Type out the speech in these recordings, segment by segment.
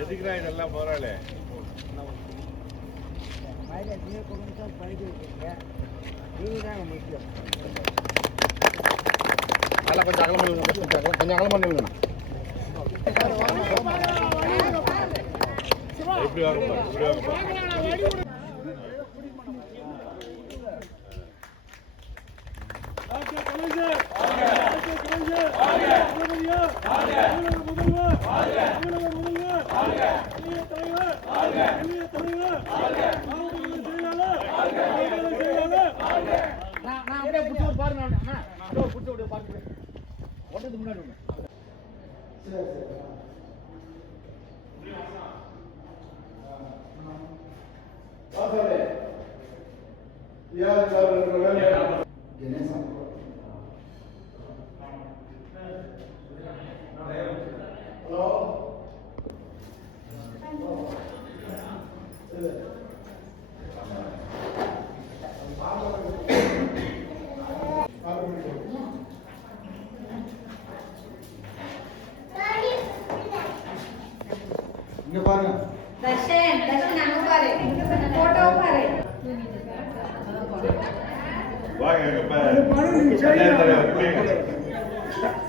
எதுக்குறா இதெல்லாம் போறாளே கொஞ்சம் அகலம் பண்ணுங்க எப்படி வாங்க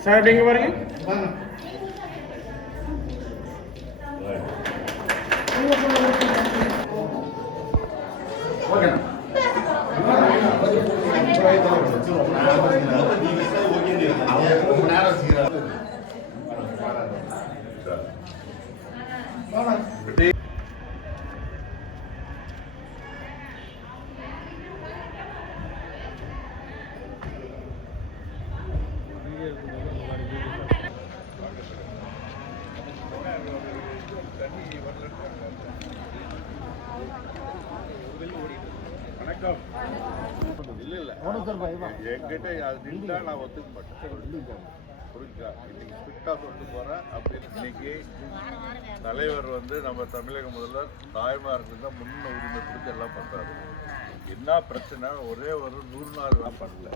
சார் எங்க பாருங்க என்கிட்ட அது நின்றா நான் ஒத்துக்க மாட்டேன். புரிஞ்சா இன்னைக்கு ஸ்ட்ரிக்டா சொல்லிட்டு போறேன் அப்படின்னு. இன்னைக்கு தலைவர் நம்ம தமிழக முதல்வர் தாய்மாருக்கு தான் முன்ன உரிமை கொடுத்து எல்லாம் பண்றாரு. என்ன பிரச்சனை, ஒரே ஒரு 100 நாள் தான் பண்ணல.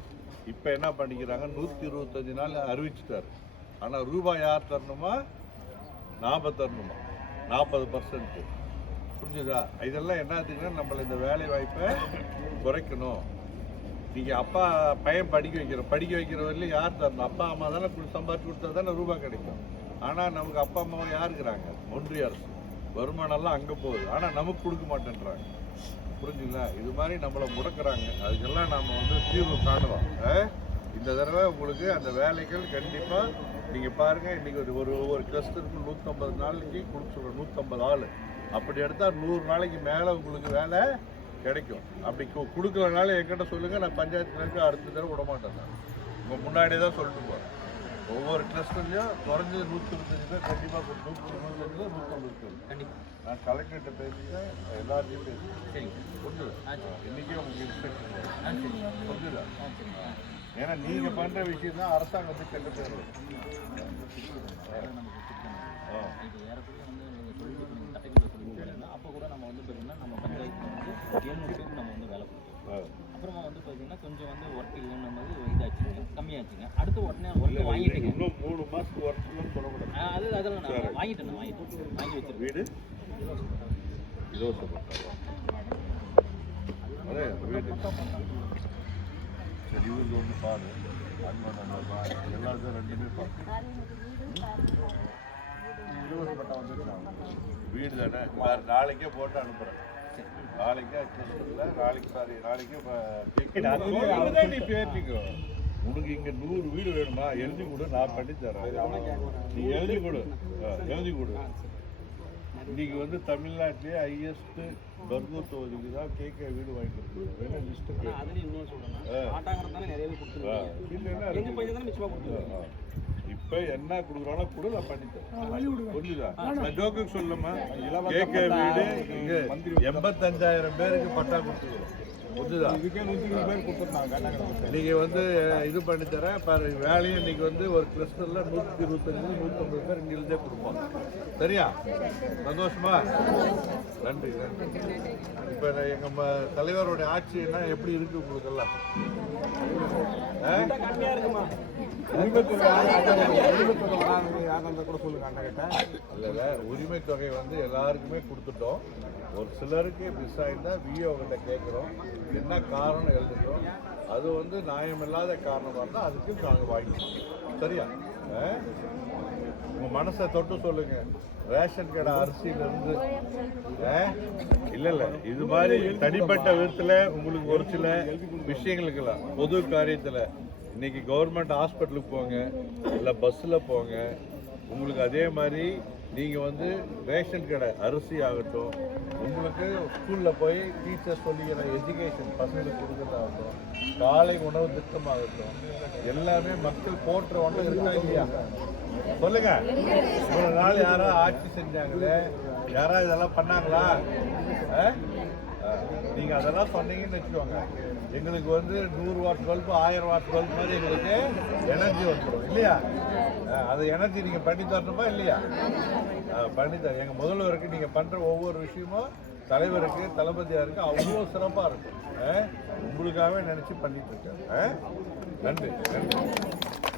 இப்ப என்ன பண்ணிக்கிறாங்க, 125 நாள் அறிவிச்சுட்டாரு. ஆனா ரூபாய் யார் தரணுமா, நாம தரணுமா, 40%. புரிஞ்சுதா? இதெல்லாம் என்னத்துக்குன்னா நம்மள இந்த வேலை வாய்ப்பை குறைக்கணும். நீங்கள் அப்பா பையன் படிக்க வைக்கிற வரையிலும் யார் தரணும்? அப்பா அம்மா தானே சம்பாதிச்சு கொடுத்தா தானே ரூபாய் கிடைக்கும். ஆனால் நமக்கு அப்பா அம்மாவை யார் இருக்கிறாங்க? ஒன்றிய அரசு. வருமானம்லாம் அங்கே போகுது, ஆனால் நமக்கு கொடுக்க மாட்டேன்றாங்க. புரிஞ்சுங்களா? இது மாதிரி நம்மளை முடக்கிறாங்க. அதுக்கெல்லாம் நம்ம தீர்வு காணலாம். இந்த தடவை உங்களுக்கு அந்த வேலைகள் கண்டிப்பாக நீங்கள் பாருங்கள். இன்றைக்கி ஒரு கிளஸ்டருக்கு 150 நாளைக்கு கொடுக்க சொல்கிறோம். 150 ஆள் அப்படி எடுத்தால் 100 நாளைக்கு மேலே உங்களுக்கு வேலை கிடைக்கும். அப்படி கொடுக்கலனால என்கிட்ட சொல்லுங்கள், நான் பஞ்சாயத்துக்கு அடுத்த தடவை விட மாட்டேன். நான் உங்கள் முன்னாடியே தான் சொல்லிட்டு போகிறேன். ஒவ்வொரு கிளஸ்டர்லையும் குறைஞ்சது 125 பேர் கண்டிப்பாக 125 150 பேர் கண்டிப்பாக. நான் கலெக்டர்கிட்ட பேசிட்டேன், எல்லாத்தையும் பேசுகிறேன். சரி, புரிஞ்சுது? இன்றைக்கே உங்களுக்கு இன்ஸ்ட்ரக்ஷன் புரிஞ்சுதா? ஏன்னா நீங்கள் பண்ணுற விஷயம் தான் அரசாங்கத்துக்கு கெட்ட பேர். அப்போ கூட நம்ம பார்த்தீங்கன்னா நம்ம பஞ்சாயத்து 700 பேருக்கு நம்ம வேலை கொடுத்தோம். அப்புறமா பார்த்தீங்கன்னா கொஞ்சம் ஒர்க் இல்லைன்னு இதாச்சுங்க, கம்மியாச்சுங்க. அடுத்து உடனே ஒர்க் வாங்கிட்டேங்க. இன்னும் 3 மாதத்துக்கு ஒர்க்லாம் சொல்லக்கூடாது. அதெல்லாம் நான் வாங்கிட்டேன் வாங்கி வச்சிருக்கேன். வீடு இலவசப்பட்டாவா? அதே வீடு சரி, இவங்க பாரு, எல்லாருக்கும் 2 பேர் பார்த்து இலவசப்பட்டா வந்துருக்காங்க. வீடு தானே, நாளைக்கே போட்டு அனுப்புகிறேன். நாளைக்கு இல்லை நாளைக்கு சாரி நாளைக்கு நீ பேசிக்கோ. உனக்கு இங்கே 100 வீடு வேணுமா எழுதி கொடு, நான் பண்ணி தரேன். நீ எழுதி கொடு, எழுதி கொடு. இன்னைக்கு வந்து தமிழ்நாட்டிலே ஹையஸ்ட் பர்கூர் தொகுதிக்கு தான் கேட்க வீடு வாங்கி கொடுத்துருக்கோம். வேணா லிஸ்ட்டு இப்போ என்ன கொடுக்குறானோ கூட நான் பண்ணித்தரேன். புரிஞ்சுதா? நான் ஜோக்குக்கு சொல்லமா, கேட்க வீடு இங்கே 85,000 பேருக்கு பட்டா கொடுத்துருக்கோம். புரிஞ்சுதா? இதுக்கே 120 பேர் கொடுத்துருந்தாங்க. இன்னைக்கு வந்து இது பண்ணித்தரேன் பாரு. வேலையும் இன்னைக்கு வந்து ஒரு கிளஸ்டரில் 125 150 பேர் இங்கிருந்தே கொடுப்போம். சரியா? சந்தோஷமா? நன்றி நன்றி. இப்போ எங்கள் தலைவருடைய ஆட்சின்னா எப்படி இருக்கு உங்களுக்கெல்லாம்? இல்லை உரிமை தொகை வந்து எல்லாருக்குமே கொடுத்துட்டோம். ஒரு சிலருக்கு மிஸ் ஆகிருந்தா விஓகிட்ட கேட்குறோம், என்ன காரணம் எழுதுகிறோம். அது வந்து நியாயமில்லாத காரணமாக இருந்தால் அதுக்கு நாங்கள் வாங்கிக்கிறோம். சரியா? உங்கள் மனசை தொட்டு சொல்லுங்க. ரேஷன் கடை அரிசியிலிருந்து இல்லை இது மாதிரி தனிப்பட்ட விதத்தில் உங்களுக்கு ஒரு சில விஷயங்களுக்கெல்லாம் பொது காரியத்தில் இன்னைக்கு கவர்மெண்ட் ஹாஸ்பிட்டலுக்கு போங்க, இல்லை பஸ்ஸில் போங்க. உங்களுக்கு அதே மாதிரி நீங்கள் வந்து ரேஷன் கடை அரிசி ஆகட்டும், உங்களுக்கு ஸ்கூலில் போய் டீச்சர்ஸ் சொல்லிக்கிற எஜுகேஷன் பசங்களுக்கு கொடுக்குறதாகட்டும், காலை உணவு திட்டமாகட்டும், எல்லாமே மக்கள் போற்ற ஒன்றும் இருக்கா இல்லையா? சொல்லுங்க. இவ்வளோ நாள் யாராவது ஆட்சி செஞ்சாங்களே, யாராவது இதெல்லாம் பண்ணாங்களா? நீங்கள் அதெல்லாம் சொன்னீங்கன்னு வச்சுக்கோங்க, எங்களுக்கு வந்து 100 வாட் பல்பு 1000 வாட் பல்பு மாதிரி எங்களுக்கு எனர்ஜி வந்துடும் இல்லையா? அது எனர்ஜி நீங்கள் பண்ணி தரணுமா இல்லையா? பண்ணித்தர. எங்கள் முதல்வருக்கு நீங்கள் பண்ணுற ஒவ்வொரு விஷயமும் தலைவருக்கு தளபதியாருக்கு அவ்வளோ சிறப்பாக இருக்கும். உங்களுக்காகவே நினச்சி பண்ணிட்டு இருக்கேன். நன்றி நன்றி.